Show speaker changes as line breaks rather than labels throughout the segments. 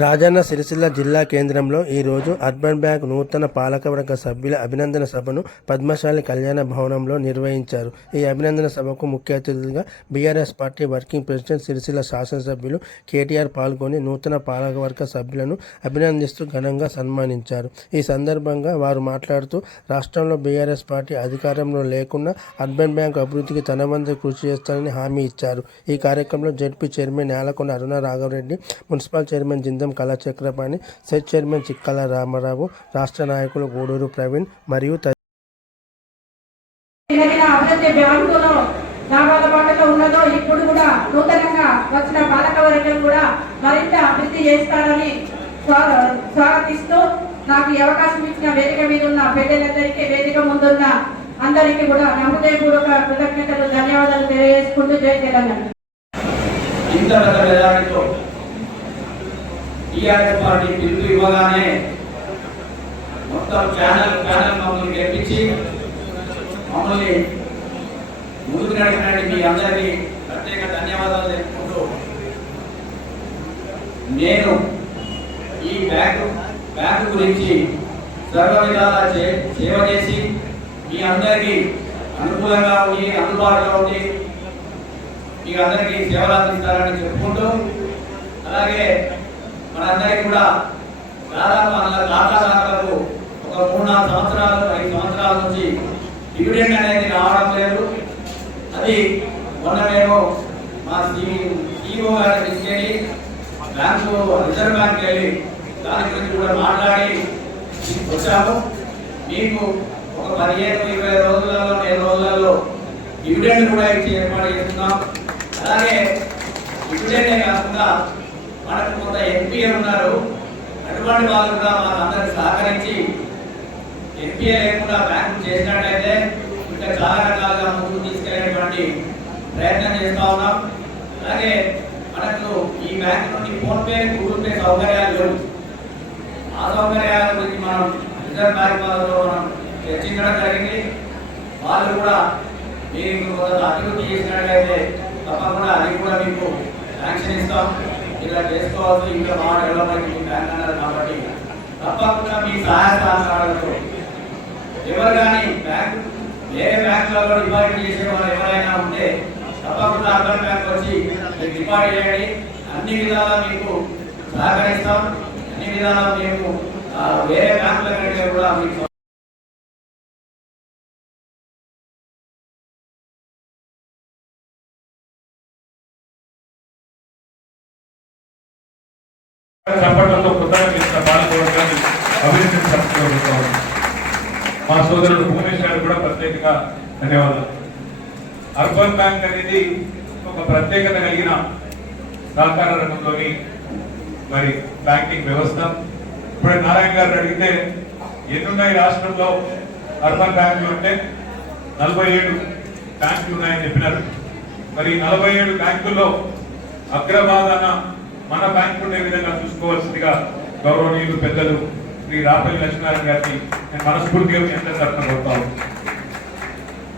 రాజన్న సిరిసిల్ల జిల్లా కేంద్రంలో ఈరోజు అర్బన్ బ్యాంక్ నూతన పాలకవర్గ సభ్యుల అభినందన సభను పద్మశాలి కళ్యాణ భవనంలో నిర్వహించారు. ఈ అభినందన సభకు ముఖ్య అతిథులుగా BRS party working president Sircilla శాసనసభ్యులు కేటీఆర్ పాల్గొని నూతన పాలకవర్గ సభ్యులను అభినందిస్తూ ఘనంగా సన్మానించారు. ఈ సందర్భంగా వారు మాట్లాడుతూ రాష్ట్రంలో బీఆర్ఎస్ పార్టీ అధికారంలో లేకుండా అర్బన్ బ్యాంక్ అభివృద్ధికి తన వంతు కృషి చేస్తారని హామీ ఇచ్చారు. ఈ కార్యక్రమంలో ZP chairman Nelakonda Aruna Raghava Reddy municipal chairman Jinda Kalachakrapani SET chairman Chikkala Ramarao రాష్ట్ర నాయకులు గూడూరు ప్రవీణ్ మరియు
ఉన్నదో ఇప్పుడు కూడా నూతనంగా వచ్చిన కూడా మరింత అభివృద్ధి చేస్తారని స్వా- స్వాగతిస్తూ నాకు ఈ అవకాశం ఇచ్చిన వేదిక మీద ఉన్న పెద్దలందరికీ వేదిక ముందున్న అందరికీ కూడా నా హృదయపూర్వక కృతజ్ఞతలు ధన్యవాదాలు తెలియజేసుకుంటూ జై తెలంగాణ.
ఇంత పెద్ద మెజారిటీతో టీఆర్ఎస్ పార్టీ పిలుపు ఇవ్వగానే మొత్తం ఛానల్ ఛానల్ మమ్మల్ని గెలిపించి మమ్మల్ని ముందుకు నడిపినట్టు మీ అందరికీ ప్రత్యేక ధన్యవాదాలు తెలుపుకుంటూ నేను ఈ బ్యాంకు బ్యాంకు గురించి సర్వ విధాలా చే- సేవ చేసి మీ అందరికీ అనుకూలంగా ఉండి అందుబాటులో ఉండి మీకు అందరికీ సేవలు అందిస్తారని చెప్పుకుంటూ అలాగే మనందరికీ కూడా దాదాపు మన ఖాతాదారులకు ఒక మూడు నాలుగు సంవత్సరాలు ఐదు సంవత్సరాల నుంచి డివిడెండ్ అనేది రావడం లేదు. అది మొన్న మేము మా సిఇఓ గారిని తీసుకెళ్ళి బ్యాంకు రిజర్వ్ బ్యాంక్ వెళ్ళి దాని గురించి కూడా మాట్లాడి వచ్చాము. మీకు ఒక పదిహేను ఇరవై రోజులలో నెల రోజులలో డివిడెండ్ కూడా ఇచ్చి ఏర్పాటు చేస్తున్నాం. అలాగే డివిడెండే కాకుండా మనకు కొంత ఎంపీఏ ఉన్నారు. అటువంటి వాళ్ళు కూడా మాకు అందరికి సహకరించి ఎంపీఏ లేకుండా బ్యాంకు చేసినట్లయితే ఇంకా చాలా రకాలుగా ముందుకు తీసుకెళ్ళేటువంటి ప్రయత్నం చేస్తూ ఉన్నాం. అలాగే మనకు ఈ బ్యాంక్ నుండి ఫోన్ పే గూగుల్ పే సౌకర్యాలు లేవు. ఆ సౌకర్యాల గురించి మనం రిజర్వ్ బ్యాంక్ వాళ్ళతో మనం చర్చించడం జరిగింది. వాళ్ళు కూడా మీరు కొంత అభివృద్ధి చేసినట్లయితే తప్పకుండా అది కూడా మీకు శాంక్షన్ ఇస్తాం. ఇలా చేసుకోవాల్సి ఇంకా బాగా డెవలప్మెంట్ మీ అన్నారు కాబట్టి తప్పకుండా మీ సహాయ సహకారాలతో. ఎవరు కానీ బ్యాంక్ వేరే బ్యాంకులలో డిపాజిట్ చేసే వాళ్ళు ఎవరైనా ఉంటే తప్పకుండా అర్బన్ బ్యాంక్ వచ్చి మీకు డిపాజిట్ చేయండి. అన్ని విధాలా మీకు సహకరిస్తాం. అన్ని విధాలా మేము వేరే బ్యాంకుల కంటే కూడా మీకు
చప్పట్లతో కొత్తగా బాలకవర్గాన్ని అభినందించారు మా సోదరుడు భువనేష్ గారు కూడా ప్రత్యేకంగా ధన్యవాదాలు. అర్బన్ బ్యాంక్ అనేది ఒక ప్రత్యేకత కలిగిన సహకార రంగంలోని మరి బ్యాంకింగ్ వ్యవస్థ. ఇప్పుడు నారాయణ గారు అడిగితే ఎన్నున్నాయి రాష్ట్రంలో అర్బన్ బ్యాంకులు అంటే? నలభై ఏడు బ్యాంకులు ఉన్నాయని చెప్పినారు. మరి నలభై ఏడు బ్యాంకుల్లో అగ్రభాగాన మన బ్యాంకు ఉండే విధంగా చూసుకోవాల్సిందిగా గౌరవనీయులు పెద్దలు శ్రీ రాపల్లి లక్ష్మీనారాయణ గారికి నేను మనస్ఫూర్తిగా మీ అందరి తరఫున కోరుతాను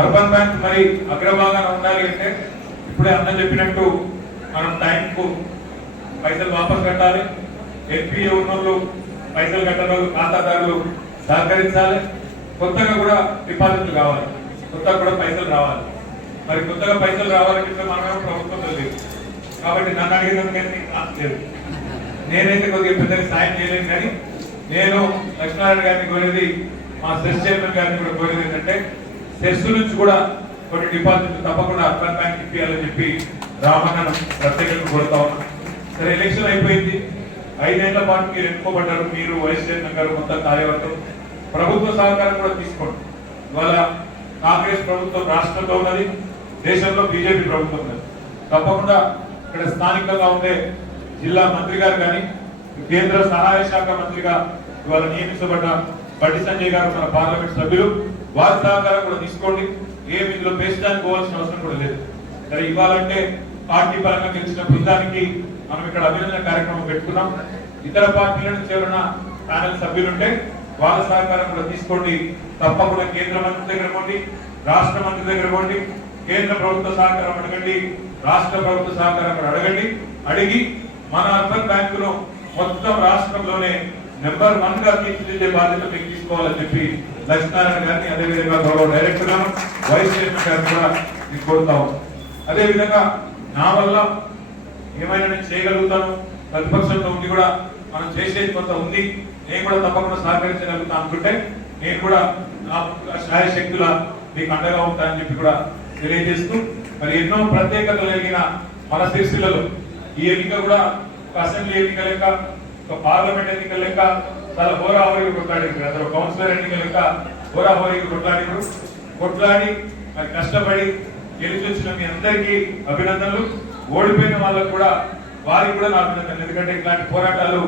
అర్బన్ బ్యాంక్ మరి అగ్రభాగాన ఉండాలి అంటే ఇప్పుడే అన్న చెప్పినట్టు మనం టైంకు పైసలు వాపస్ కట్టాలి. ఎన్పిఏ ఉన్నోళ్ళు పైసలు కట్టడం ఖాతాదారులు సహకరించాలి. కొత్తగా కూడా డిపాజిట్లు కావాలి. కొత్తగా కూడా పైసలు రావాలి. మరి కొత్తగా పైసలు రావాలంటే ఇప్పుడు మనమేమో ప్రభుత్వంలో కాబట్టి నన్ను అడిగినందుకని లేదు. నేనైతే కొద్దిగా పెద్దగా సాయం చేయలేను కానీ నేను లక్ష్మీనారాయణ గారిని కోరేది మా సెస్ చైర్మన్ గారిని కూడా కోరేది ఏంటంటే సెస్ నుంచి కూడా కొన్ని డిపాజిట్లు తప్పకుండా అర్బన్ బ్యాంక్ ఇప్పించాలని చెప్పి రామన్నను ప్రత్యేకంగా కోరుతా ఉన్నాను సరే ఎలక్షన్ అయిపోయింది. ఐదేళ్ళ పాటు మీరు ఎన్నుకోబడ్డారు మీరు వైస్ చైర్మన్ గారు మొత్తం కార్యవర్గం. ప్రభుత్వ సహకారం కూడా తీసుకోండి. ఇవాళ కాంగ్రెస్ ప్రభుత్వం రాష్ట్రంలో ఉన్నది దేశంలో బీజేపీ ప్రభుత్వం ఉన్నది. తప్పకుండా ఇక్కడ స్థానికంగా ఉండే జిల్లా మంత్రి గారు కానీ కేంద్ర సహాయ శాఖ మంత్రిగా ఇవాళ నియమించబడ్డ బండి సంజయ్ గారు మన పార్లమెంట్ సభ్యులు. వారి సహకారం కూడా తీసుకోండి. ఏం ఇందులో పేర్చడానికి పోవాల్సిన అవసరం కూడా లేదు. సరే ఇవ్వాలంటే పార్టీ పరంగా గెలిచిన బృందానికి మనం ఇక్కడ అభినందన కార్యక్రమం పెట్టుకున్నాం. ఇతర పార్టీల నుంచి ఎవరైనా ప్యానల్ సభ్యులుంటే వాళ్ళ సహకారం కూడా తీసుకోండి. తప్పకుండా కేంద్ర మంత్రి దగ్గర పోండి రాష్ట్ర మంత్రి దగ్గర పోండి కేంద్ర ప్రభుత్వ సహకారం అడగండి. రాష్ట్ర ప్రభుత్వ సహకారం అడగండి. అడిగి మన అర్బన్ బ్యాంకును మొత్తం రాష్ట్రంలోనే నెంబర్ వన్గా తీర్చిదిద్దే బాధ్యత మీకు తీసుకోవాలని చెప్పి లక్ష్మీనారాయణ గారిని అదేవిధంగా గౌరవ డైరెక్టర్ వైస్ చైర్మన్ గారు కూడా మీకు కోరుతా అదేవిధంగా నా వల్ల ఏమైనా నేను చేయగలుగుతాను? ప్రతిపక్షంలో ఉండి కూడా మనం చేసేది కొంత ఉంది. నేను కూడా తప్పకుండా సహకరించగలుగుతాను అనుకుంటే నేను కూడా నా శాయశక్తుల మీకు అండగా ఉంటానని చెప్పి కూడా తెలియజేస్తూ మరి ఎన్నో ప్రత్యేకతలు కలిగిన మన సిరిసిల్లలో ఈ ఎన్నిక కూడా ఒక అసెంబ్లీ ఎన్నిక లెక్క ఒక పార్లమెంట్ ఎన్నిక లెక్క చాలా హోరాహోరీగా కొట్లాడింది అసలు కౌన్సిలర్ ఎన్నిక లెక్క హోరాహోరీగా కొట్లాడారు కొట్లాడి మరి కష్టపడి గెలిచి వచ్చిన మీ అందరికీ అభినందనలు. ఓడిపోయిన వాళ్ళకు కూడా వారికి కూడా నా అభినందనలు. ఎందుకంటే ఇలాంటి పోరాటాలు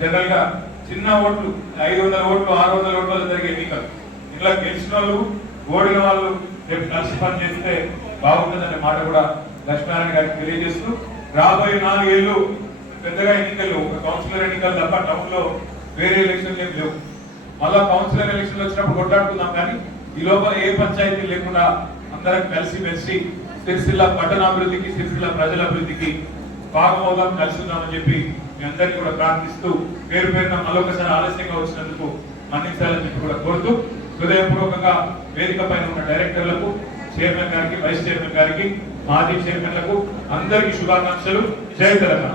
జనరల్గా చిన్న ఓట్లు ఐదు వందల ఓట్లు ఆరు వందల ఓట్ల జరిగే ఎన్నికలు. ఇలా గెలిచిన వాళ్ళు ఓడిన వాళ్ళు రేపు కలిసి పని చేస్తే బాగుంటుందనే మాట కూడా లక్ష్మీనారాయణ గారికి తెలియజేస్తూ రాబోయే నాలుగేళ్ళు పెద్దగా ఎన్నికలు ఒక కౌన్సిలర్ ఎన్నికలు తప్ప టౌన్లో వేరే ఎలక్షన్లు ఏం లేవు. మళ్ళా కౌన్సిలర్ ఎలక్షన్లు వచ్చినప్పుడు కొట్లాడుకుందాం కానీ ఈ లోపల ఏ పంచాయతీ లేకుండా అందరం కలిసి మెలిసి సిరిసిల్ల పట్టణాభివృద్ధికి సిరిసిల్ల ప్రజల అభివృద్ధికి భాగమవుదాం కలిసి ఉందామని చెప్పి మీ అందరికీ కూడా ప్రార్థిస్తూ పేరు పేరున మరొకసారి ఆలస్యంగా వచ్చినందుకు మన్నించాలని చెప్పి కూడా కోరుతూ హృదయపూర్వకంగా వేదిక పైన ఉన్న డైరెక్టర్లకు చైర్మన్ గారికి వైస్ చైర్మన్ గారికి మాజీ చైర్మన్లకు అందరికీ శుభాకాంక్షలు. జయ తెలంగాణ.